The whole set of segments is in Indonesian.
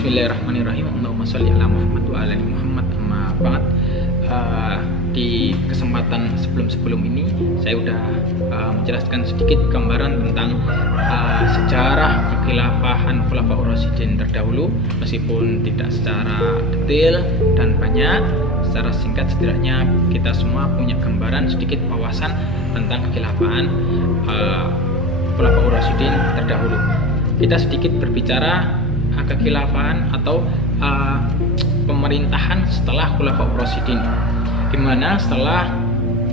Bismillahirrahmanirrahim. Allahumma sholli ala Muhammad wa ala ali Muhammad. Amma ba'd. Di kesempatan sebelum ini saya sudah menjelaskan sedikit gambaran tentang sejarah kekhilafahan Khulafaur Rasyidin terdahulu, meskipun tidak secara detail dan banyak. Secara singkat, setidaknya kita semua punya gambaran sedikit wawasan tentang kekhilafahan Khulafaur Rasyidin terdahulu. Kita sedikit berbicara kekhilafahan atau pemerintahan setelah Khulafaur Rasyidin, di mana setelah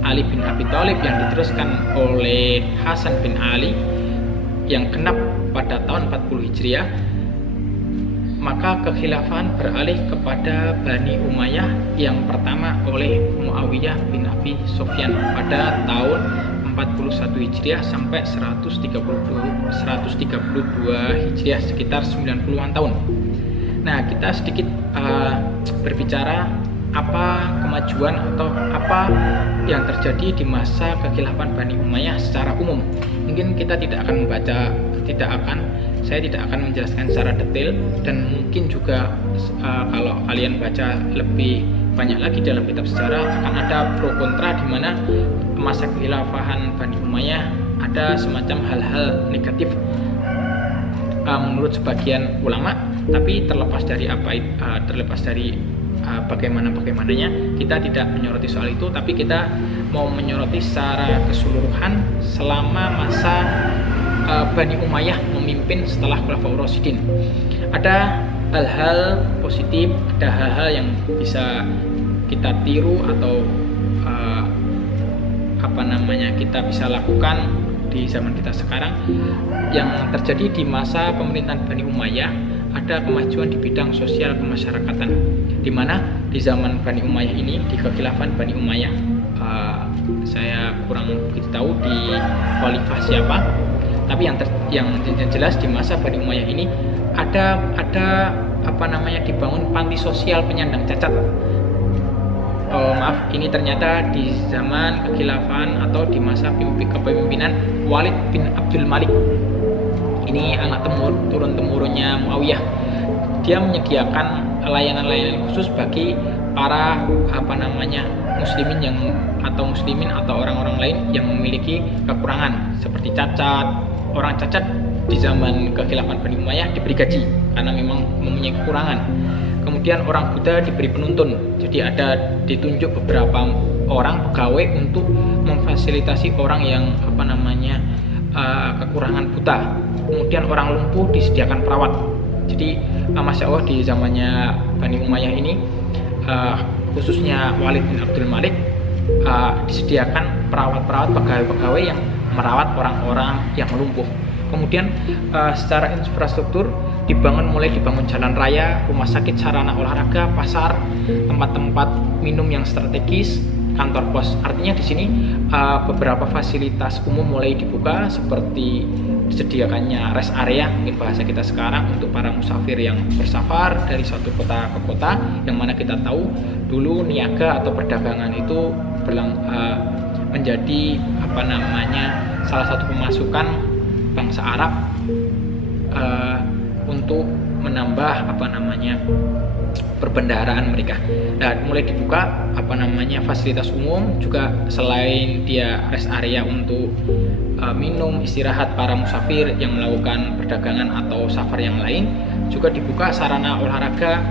Ali bin Abi Thalib yang diteruskan oleh Hasan bin Ali yang genap pada tahun 40 Hijriah, maka kekhilafahan beralih kepada Bani Umayyah yang pertama oleh Muawiyah bin Abi Sufyan pada tahun 41 Hijriah sampai 132 Hijriah, sekitar 90-an tahun. Nah, kita sedikit berbicara apa kemajuan atau apa yang terjadi di masa kekhilafahan Bani Umayyah secara umum. Mungkin kita saya tidak akan menjelaskan secara detail, dan mungkin juga kalau kalian baca lebih banyak lagi dalam kitab sejarah akan ada pro kontra, di mana masa kekhilafahan Bani Umayyah ada semacam hal-hal negatif menurut sebagian ulama. Tapi terlepas dari bagaimananya, kita tidak menyoroti soal itu, tapi kita mau menyoroti secara keseluruhan selama masa Bani Umayyah memimpin setelah Khulafaur Rasyidin. Ada hal-hal positif, ada hal-hal yang bisa kita tiru atau kita bisa lakukan di zaman kita sekarang. Yang terjadi di masa pemerintahan Bani Umayyah, ada kemajuan di bidang sosial kemasyarakatan, di mana di zaman Bani Umayyah ini, di kekhilafahan Bani Umayyah, saya kurang begitu tahu di khalifah siapa, tapi yang jelas di masa Bani Umayyah ini ada dibangun panti sosial penyandang cacat. Ini ternyata di zaman kekhilafahan atau di masa kepemimpinan Walid bin Abdul Malik. Ini anak turun-temurunnya Muawiyah. Dia menyediakan layanan-layanan khusus bagi para muslimin atau orang-orang lain yang memiliki kekurangan seperti cacat. Orang cacat di zaman kekhilafahan Bani Umayyah diberi gaji karena memang mempunyai kekurangan. Kemudian orang buta diberi penuntun. Jadi ada ditunjuk beberapa orang pegawai untuk memfasilitasi orang yang kekurangan buta. Kemudian orang lumpuh disediakan perawat. Jadi Masya Allah, di zamannya Bani Umayyah ini, khususnya Walid bin Abdul Malik, disediakan perawat-perawat, pegawai-pegawai yang merawat orang-orang yang lumpuh. Kemudian secara infrastruktur mulai dibangun jalan raya, rumah sakit, sarana olahraga, pasar, tempat-tempat minum yang strategis, kantor pos. Artinya di sini beberapa fasilitas umum mulai dibuka, seperti disediakannya rest area, mungkin bahasa kita sekarang, untuk para musafir yang bersafar dari suatu kota ke kota, yang mana kita tahu dulu niaga atau perdagangan itu menjadi salah satu pemasukan bangsa Arab untuk menambah perbendaharaan mereka. Dan mulai dibuka fasilitas umum juga, selain dia rest area untuk minum, istirahat para musafir yang melakukan perdagangan atau safar yang lain, juga dibuka sarana olahraga,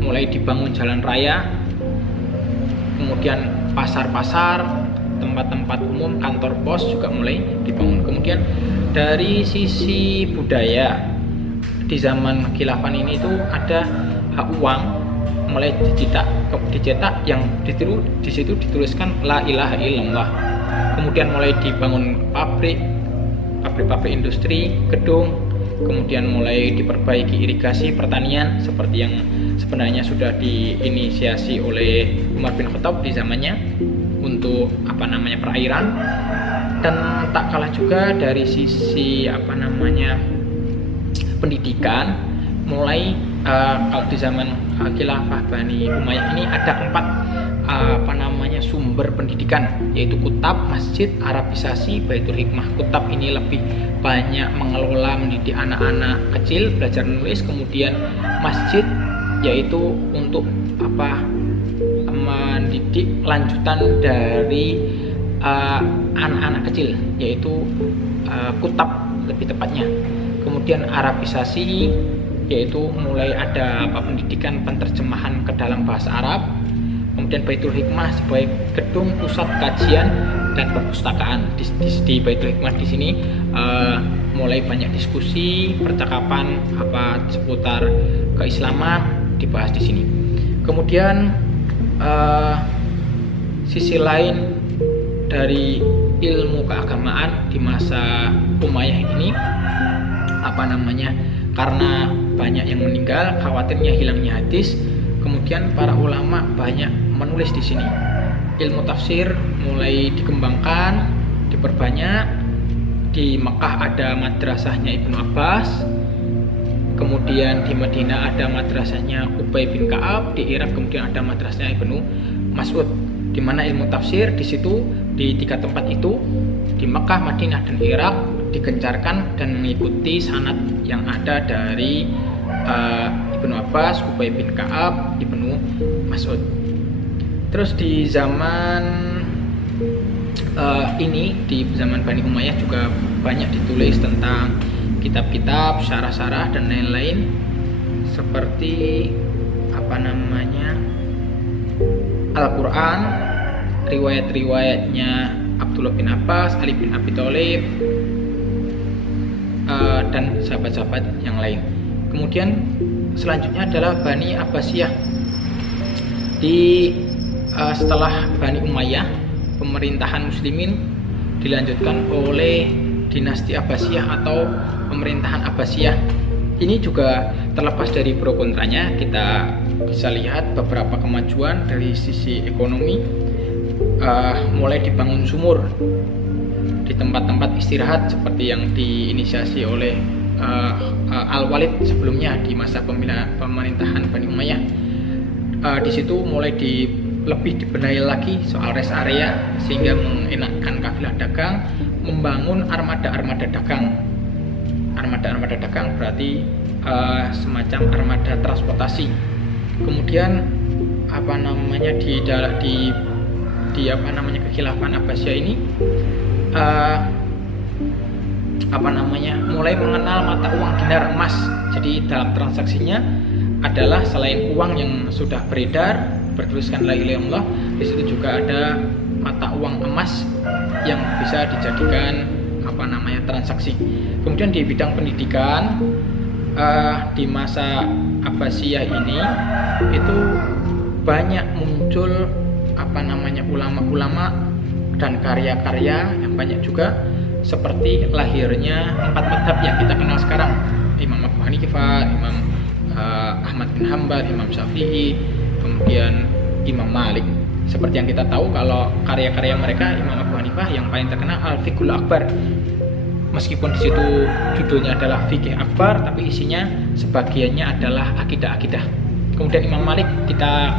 mulai dibangun jalan raya, kemudian pasar-pasar, tempat-tempat umum, kantor pos juga mulai dibangun. Kemudian dari sisi budaya, di zaman khilafah ini itu ada uang mulai dicetak yang di situ dituliskan la ilaha illallah. Kemudian mulai dibangun pabrik industri, gedung, kemudian mulai diperbaiki irigasi pertanian seperti yang sebenarnya sudah diinisiasi oleh Umar bin Khattab di zamannya untuk perairan. Dan tak kalah juga dari sisi pendidikan, mulai kalau di zaman khilafah Bani Umayyah ini ada 4 sumber pendidikan, yaitu kutab, masjid, Arabisasi, Baitul Hikmah. Kutab ini lebih banyak mengelola mendidik anak-anak kecil belajar menulis, kemudian masjid yaitu untuk mendidik lanjutan dari anak-anak kecil, yaitu kutab lebih tepatnya. Kemudian Arabisasi yaitu mulai ada pendidikan penterjemahan ke dalam bahasa Arab. Kemudian Baitul Hikmah sebagai gedung pusat kajian dan perpustakaan. Di Baitul Hikmah di sini mulai banyak diskusi, percakapan seputar keislaman dibahas di sini. Kemudian sisi lain dari ilmu keagamaan di masa Umayyah ini karena banyak yang meninggal, khawatirnya hilangnya hadis. Kemudian para ulama banyak menulis di sini. Ilmu tafsir mulai dikembangkan, diperbanyak. Di Mekah ada madrasahnya Ibnu Abbas. Kemudian di Madinah ada madrasahnya Ubay bin Ka'ab. Di Irak kemudian ada madrasahnya Ibnu Mas'ud. Di mana ilmu tafsir di situ di 3 tempat itu, di Mekah, Madinah, dan Irak digencarkan dan mengikuti sanad yang ada dari Ibnu Abbas, Ubay bin Ka'ab, Ibnu Mas'ud. Terus di zaman ini, di zaman Bani Umayyah juga banyak ditulis tentang kitab-kitab, syarah-syarah dan lain-lain, seperti Al-Quran, riwayat-riwayatnya Abdullah bin Abbas, Ali bin Abi Thalib, dan sahabat-sahabat yang lain. Kemudian selanjutnya adalah Bani Abbasiyah. Setelah Bani Umayyah, pemerintahan muslimin dilanjutkan oleh dinasti Abbasiyah atau pemerintahan Abbasiyah. Ini juga terlepas dari pro kontranya, kita bisa lihat beberapa kemajuan dari sisi ekonomi. Mulai dibangun sumur di tempat-tempat istirahat seperti yang diinisiasi oleh Al-Walid sebelumnya di masa pemerintahan Bani Umayyah. Di situ mulai lebih dibenahi lagi soal rest area sehingga mengenakkan kafilah dagang, membangun armada-armada dagang. Armada-armada dagang berarti semacam armada transportasi. Kemudian di kekhilafan Abbasiyah ini mulai mengenal mata uang dinar emas. Jadi dalam transaksinya adalah selain uang yang sudah beredar bertuliskan la ilaha illallah, di situ juga ada mata uang emas yang bisa dijadikan transaksi. Kemudian di bidang pendidikan di masa Abbasiyah ini itu banyak muncul ulama-ulama dan karya-karya yang banyak juga, seperti lahirnya 4 mazhab yang kita kenal sekarang, Imam Abu Hanifah, Imam Ahmad bin Hanbal, Imam Syafi'i, kemudian Imam Malik. Seperti yang kita tahu kalau karya-karya mereka, Imam Abu Hanifah yang paling terkenal Al-Fiqhul Akbar. Meskipun di situ judulnya adalah Fiqh Akbar, tapi isinya sebagiannya adalah akidah-akidah. Kemudian Imam Malik kita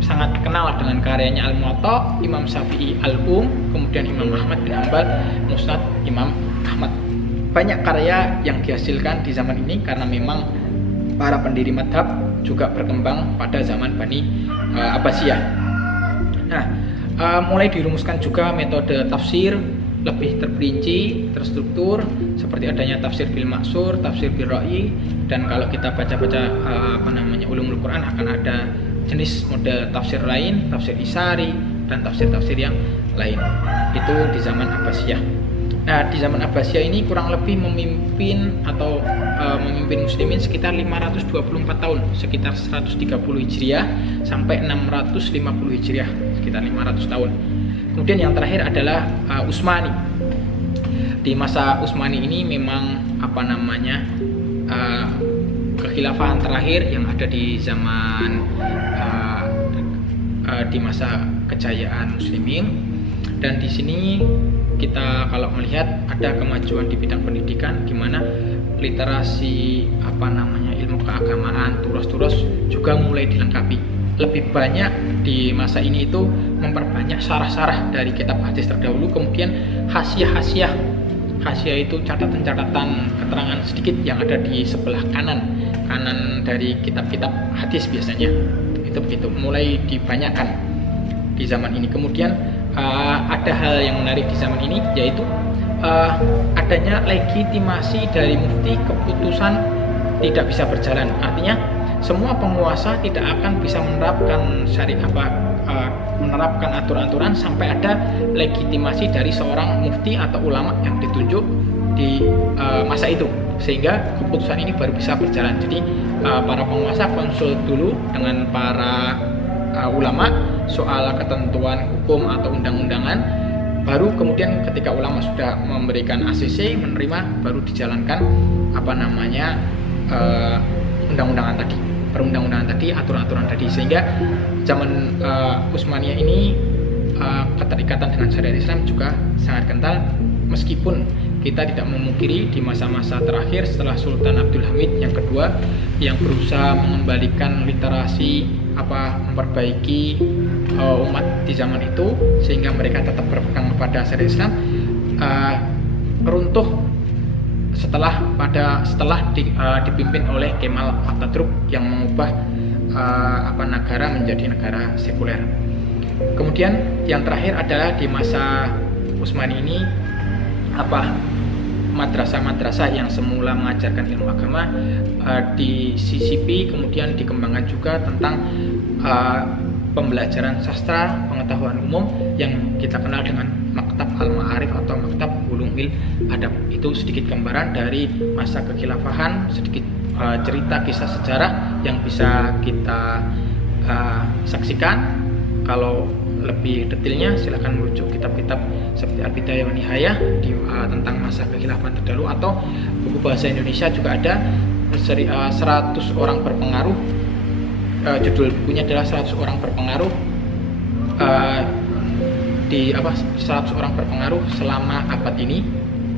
sangat kenal dengan karyanya Al-Muwatta, Imam Syafi'i kemudian Imam Ahmad bin Hanbal, Musnad Imam Ahmad. Banyak karya yang dihasilkan di zaman ini karena memang para pendiri madhab juga berkembang pada zaman Bani Abbasiyah. Nah, mulai dirumuskan juga metode tafsir lebih terperinci, terstruktur, seperti adanya tafsir bil maksur, tafsir bil ra'yi, dan kalau kita baca-baca ulumul Quran akan ada jenis mode tafsir lain, tafsir isari dan tafsir-tafsir yang lain. Itu di zaman Abbasiyah. Nah, di zaman Abbasiyah ini kurang lebih memimpin muslimin sekitar 524 tahun, sekitar 130 Hijriah sampai 650 Hijriah, sekitar 500 tahun. Kemudian yang terakhir adalah Utsmani. Di masa Utsmani ini memang kekhilafahan terakhir yang ada di zaman di masa kejayaan muslimin. Dan di sini kita kalau melihat ada kemajuan di bidang pendidikan, di mana literasi ilmu keagamaan, turos-turos juga mulai dilengkapi. lebih banyak di masa ini itu memperbanyak syarah-syarah dari kitab hadis terdahulu, kemudian hasiah-hasiah. Hasiah itu catatan-catatan keterangan sedikit yang ada di sebelah kanan dari kitab-kitab hadis biasanya. Itu begitu, mulai dibanyakan di zaman ini. Kemudian ada hal yang menarik di zaman ini, yaitu adanya legitimasi dari mufti, keputusan tidak bisa berjalan. Artinya semua penguasa tidak akan bisa menerapkan menerapkan aturan-aturan sampai ada legitimasi dari seorang mufti atau ulama yang ditunjuk di masa itu, sehingga keputusan ini baru bisa berjalan. Jadi para penguasa konsul dulu dengan para ulama soal ketentuan hukum atau undang-undangan, baru kemudian ketika ulama sudah memberikan ACC, menerima, baru dijalankan undang-undangan tadi, perundang-undangan tadi, aturan-aturan tadi. Sehingga zaman Utsmaniyah ini keterikatan dengan syariat Islam juga sangat kental, meskipun kita tidak memungkiri di masa-masa terakhir setelah Sultan Abdul Hamid yang kedua, yang berusaha mengembalikan literasi, memperbaiki umat di zaman itu sehingga mereka tetap berpegang kepada syariat Islam, runtuh setelah dipimpin oleh Kemal Atatürk yang mengubah negara menjadi negara sekuler. Kemudian yang terakhir adalah di masa Utsmani ini madrasah-madrasah yang semula mengajarkan ilmu agama disisipi, kemudian dikembangkan juga tentang pembelajaran sastra, pengetahuan umum yang kita kenal dengan Maktab Al-Ma'arif atau Maktab Ulumil Adab. Itu sedikit gambaran dari masa kekhilafahan, sedikit cerita kisah sejarah yang bisa kita saksikan. Kalau lebih detailnya silahkan merujuk kitab-kitab seperti Al-Bidayah wa Nihayah tentang masa kekhilafan terdahulu, atau buku bahasa Indonesia juga ada 100 orang berpengaruh. Judul bukunya adalah 100 orang berpengaruh 100 orang berpengaruh selama abad ini.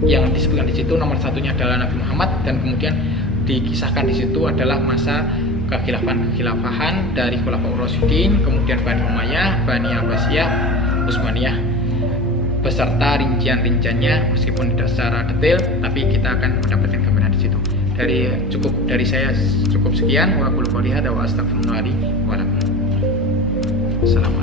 Yang disebutkan di situ nomor satunya adalah Nabi Muhammad, dan kemudian dikisahkan di situ adalah masa kekhilafahan dari Khulafaur Rasyidin, kemudian Bani Umayyah, Bani Abbasiyah, Utsmaniyah, beserta rincian-rinciannya, meskipun tidak secara detail, tapi kita akan mendapatkan gambaran di situ. Dari saya cukup sekian. Wa qul qouli hadza wa astaghfirullahi wa lakum. Assalamualaikum.